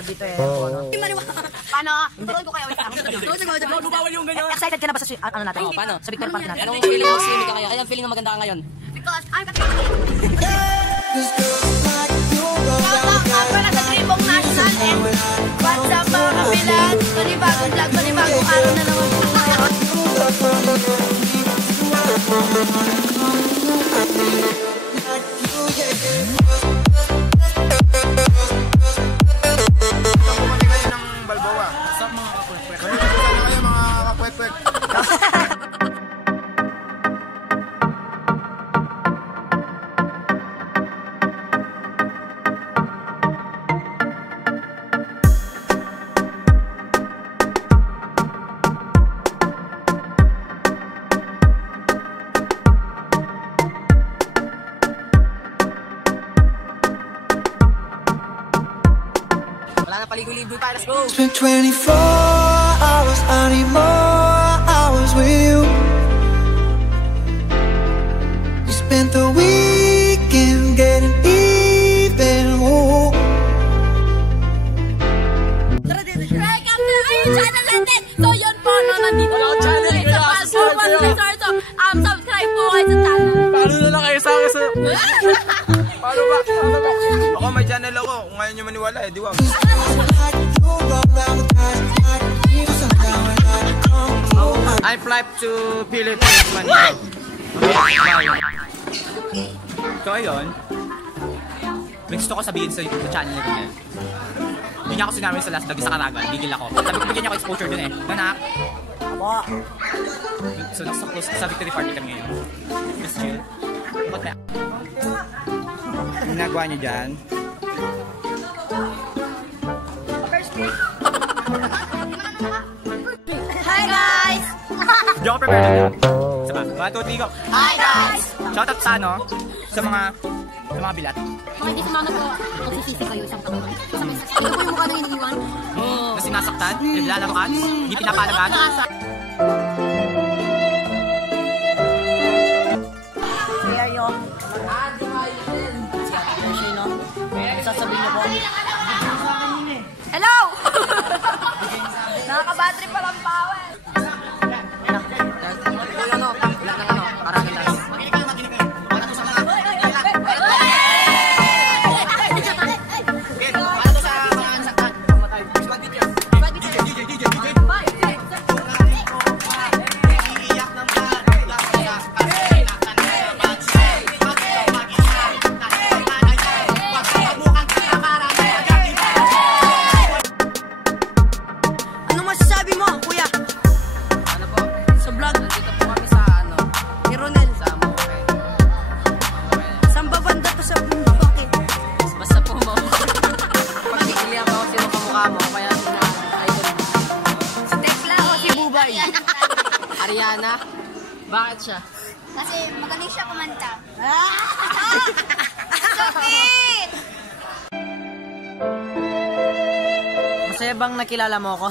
lugar dito eh. Paano? Tuloy ko kayo. Bawal yung ganyan. Excited ka na ba sa ano natin? Paano? Sa Victory Park natin. Anong feeling mo swimming ka ngayon? Anong feeling mo maganda ka ngayon? Because I'm para sa Tribong National and what's up mga kapilan? Panibagong vlog, panibagong araw na naman po ngayon. It's been 24 hours, I need more hours with you. We spent the weekend getting even. Oh. Channel natin! So yun po, no, nandito lang channel sa Palpurban Resort. So, subscribe po kayo sa channel. Paano na lang kayo sa akin sa... Paano ba? Ako may channel ako. Kung ngayon nyo maniwala eh, di ba? I fly to Philippines, Manila. So ayun, may gusto ko sabihin sa channel nito ngayon. Hindi niya ako sinama sa last vlog sa Karagan, gigil ako. Sabi ko bigyan niya ako exposure dun eh. Nanak! So nakasaklose sa Victory Park kami ngayon. Miss Jill. What the? Ang nagawa niyo dyan? Hi guys! Di ako prepared na. Sama, 1, 2, 3, go! Hi guys! Shoutout sa ano? Sa mga bilat. Mga hindi sumama po, magsisisi kayo isang taon. Ito po yung mukha na iniiwan. Na sinasaktan, nilalaroan, hindi pinapalagan. Kaya yung sino? Sasabihin niyo po. Hello! Nakaka-battery pa lang power. Ariana? Bakit siya? Kasi magaling siya kumanta. Sakit! Masaya bang nakilala mo ako?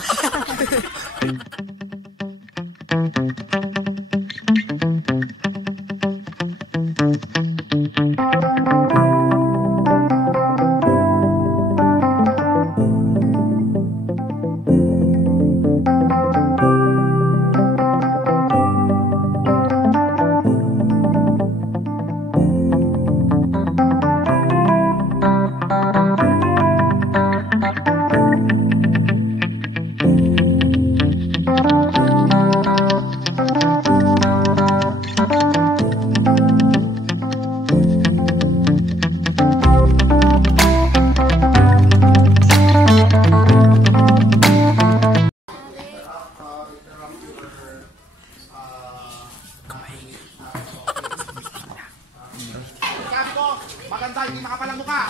Maganda, hindi makapalang mukha.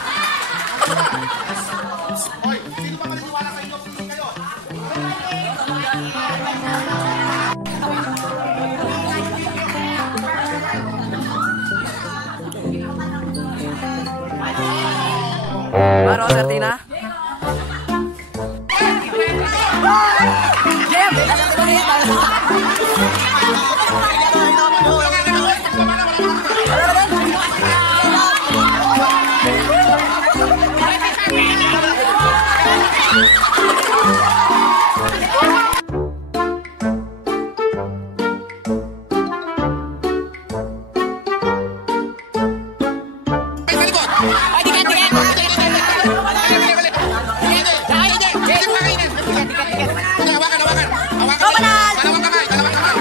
Hoy, sino pa maniniwala sa inyo kung hindi kayo? Maro, Sertina? Go, Banal! Go, Banal!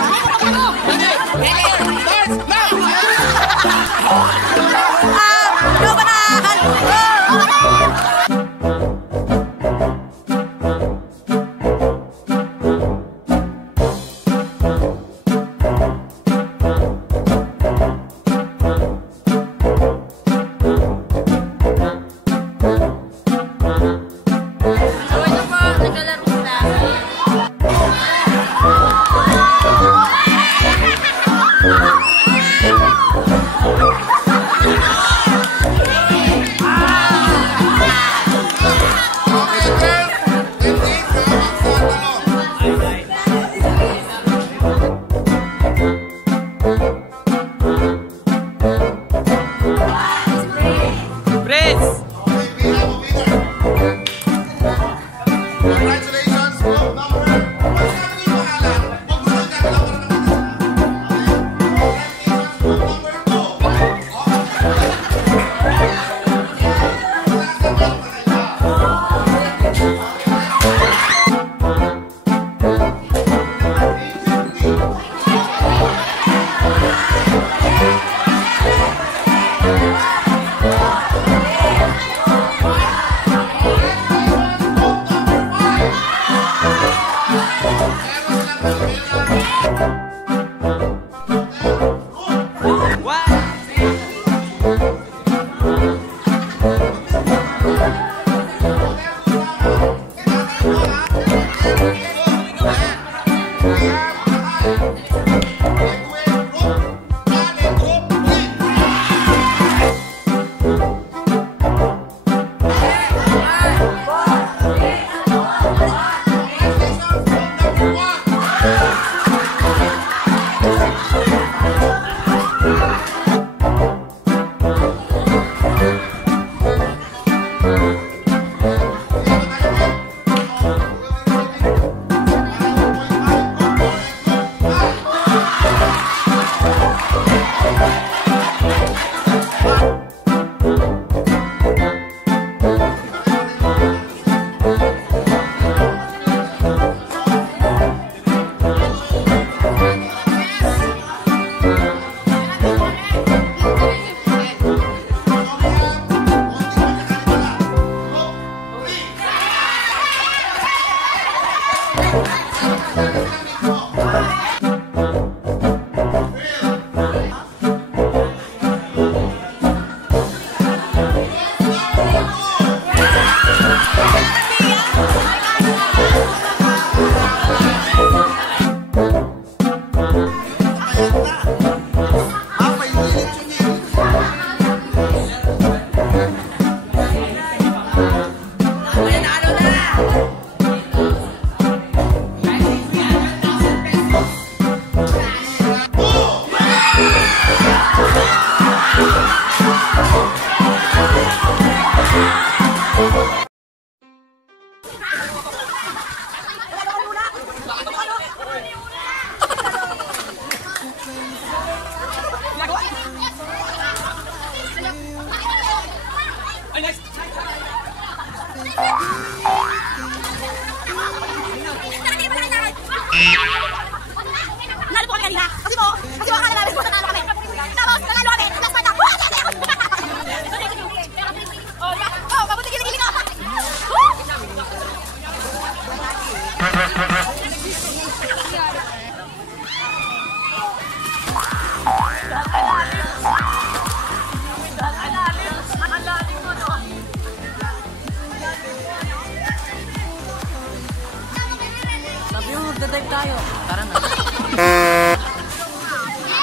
Magdadive tayo. Tara na.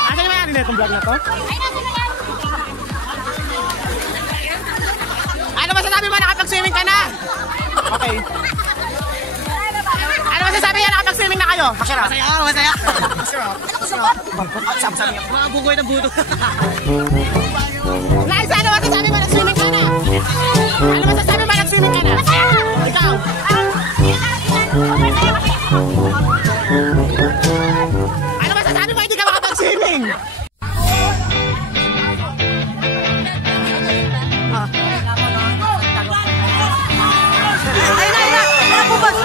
Asa naman yan itong vlog na to? Ano masasabi mo? Nakapag-swimming ka na? Okay. Ano masasabi niya? Nakapag-swimming na kayo? Masaya. Masaya. Masaya. Mga bugoy ng buto. Liza, ano masasabi mo? Nag-swimming ka na? Ano masasabi mo? Nag-swimming ka na? Ikaw? Ano masasabi mo? Hindi ka makapag-swimming? Ayun na! Nakapubos!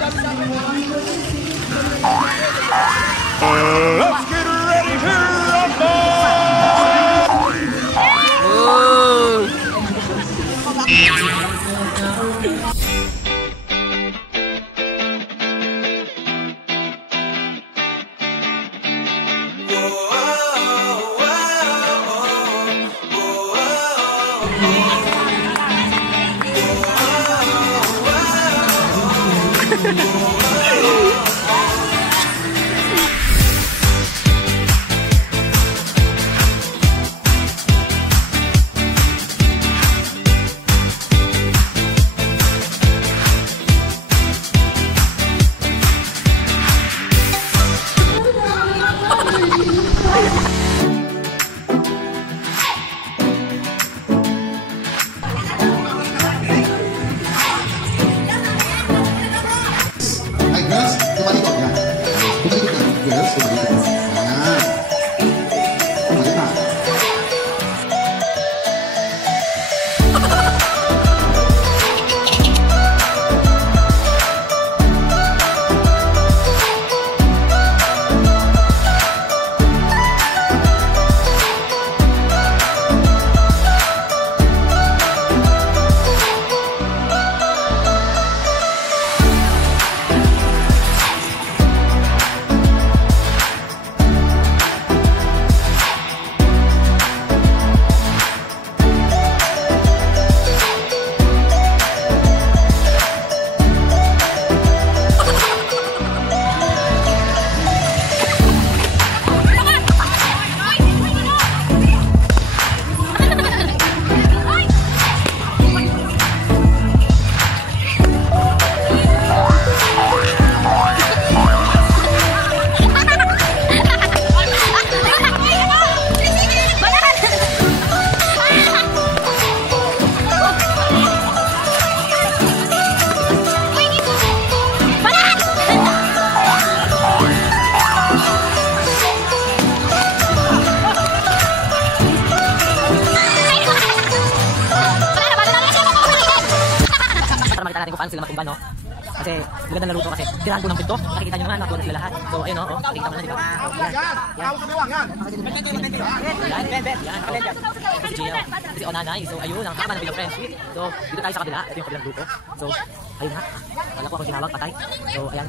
Let's get ready to rumble! Natin kung paano sila matumba, no? Kasi maganda na luto kasi tirahan ko ng pinto. Nakikita nyo naman, nakuha sila lahat. So ayun, no? Oh, nakikita mo na, di ba? Yan. Si Gio. Si Onanay. So ayun, ang kama ng bilang friends. So dito tayo sa kabila. Ito yung kabilang grupo. So ayun ha. Wala ko akong tinawag, patay. So ayan.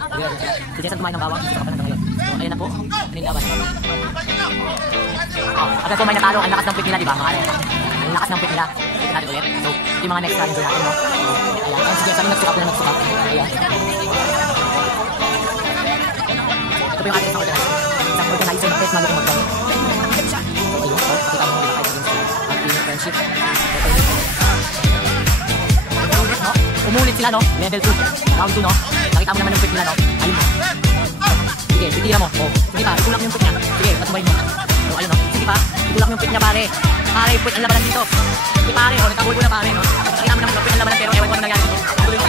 Si Jason kumain ng bawang. Gusto ka pa na ngayon. So ayan na po. Paninlaban. Agad po may natalo. Ang lakas ng pit nila, di ba? Mga ayan. Ang lakas ng pit nila. Ito natin ulit. So yung mga next challenger natin, no? Ayan. Ang sige, kami nagsukap na nagsukap. Ayan. Ito po yung ating isang organizer. Isang organizer na pet malutong magdami. So ayun. Pakita mo nila kayo sa ating friendship. Umulit sila, no? Level 2. Round 2, no? Nakita mo naman yung pit nila, no? Ayun mo. Sige, titira mo. O, sige pa, itulak mo yung pit niya. Sige, patumayin mo. O, ayun, no? Sige pa, itulak mo yung pit niya, pare. Pare, pit ang labanan dito. Sige, pare, o, nagkabulbo na, pare, no? Nakita mo naman yung pit ang labanan, pero ewan ko ano nangyari dito. Tuloy mo.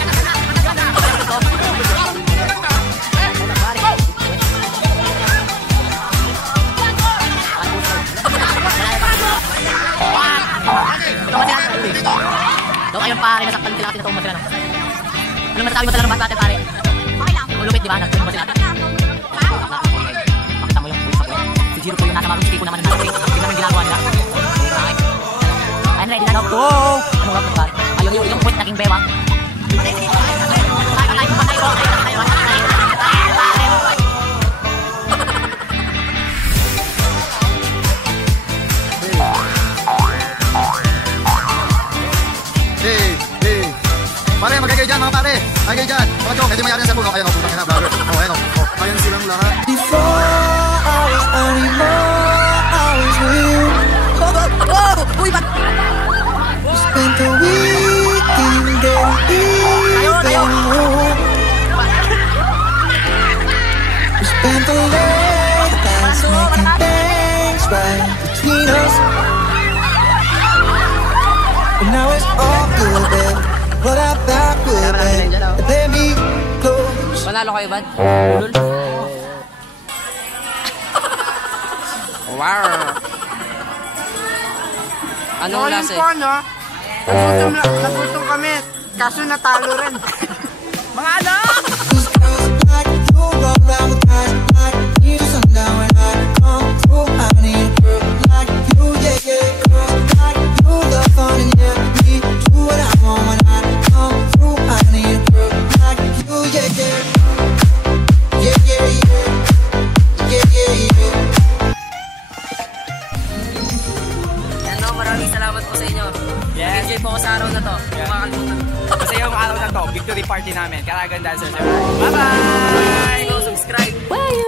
So, ayun, pare, nasaktan sila kasi natawag mo sila, no? Anong masasabi mo talaga ng bata, pare? Okay lang. Malupit, di ba? Nagtulong ba sila? Pakita mo yung pulis ako. Si Jiro po yung nasa marunong ko naman ng nasa. Tignan mo yung ginagawa nila. I'm ready na, no? Go! Ano wag mo ba? Ayun, yung point naging bewang. Pare, magkagay dyan mga pare. Magkagay dyan. Mga chong, ito yung mayari ng cellphone. Ayan o, putang ina, vlogger. O, ayan o. Ayan silang lahat. Before I was anymore, I was real. Uy, ba't? We spent the weekend getting even more. We spent the late nights making things right between us. And now it's all good, babe. What I thought would be, let me close. Panalo kayo, bad? Ulul. Wow. Anong lasa eh? No? Nagutom kami, kaso natalo rin. Mga anak! sa inyo. Yes. Enjoy po ako sa araw na to. Yeah. Makakalimutan. Kasi yung araw na to, victory party namin. Karagan Dancers. Bye-bye! Subscribe. Bye!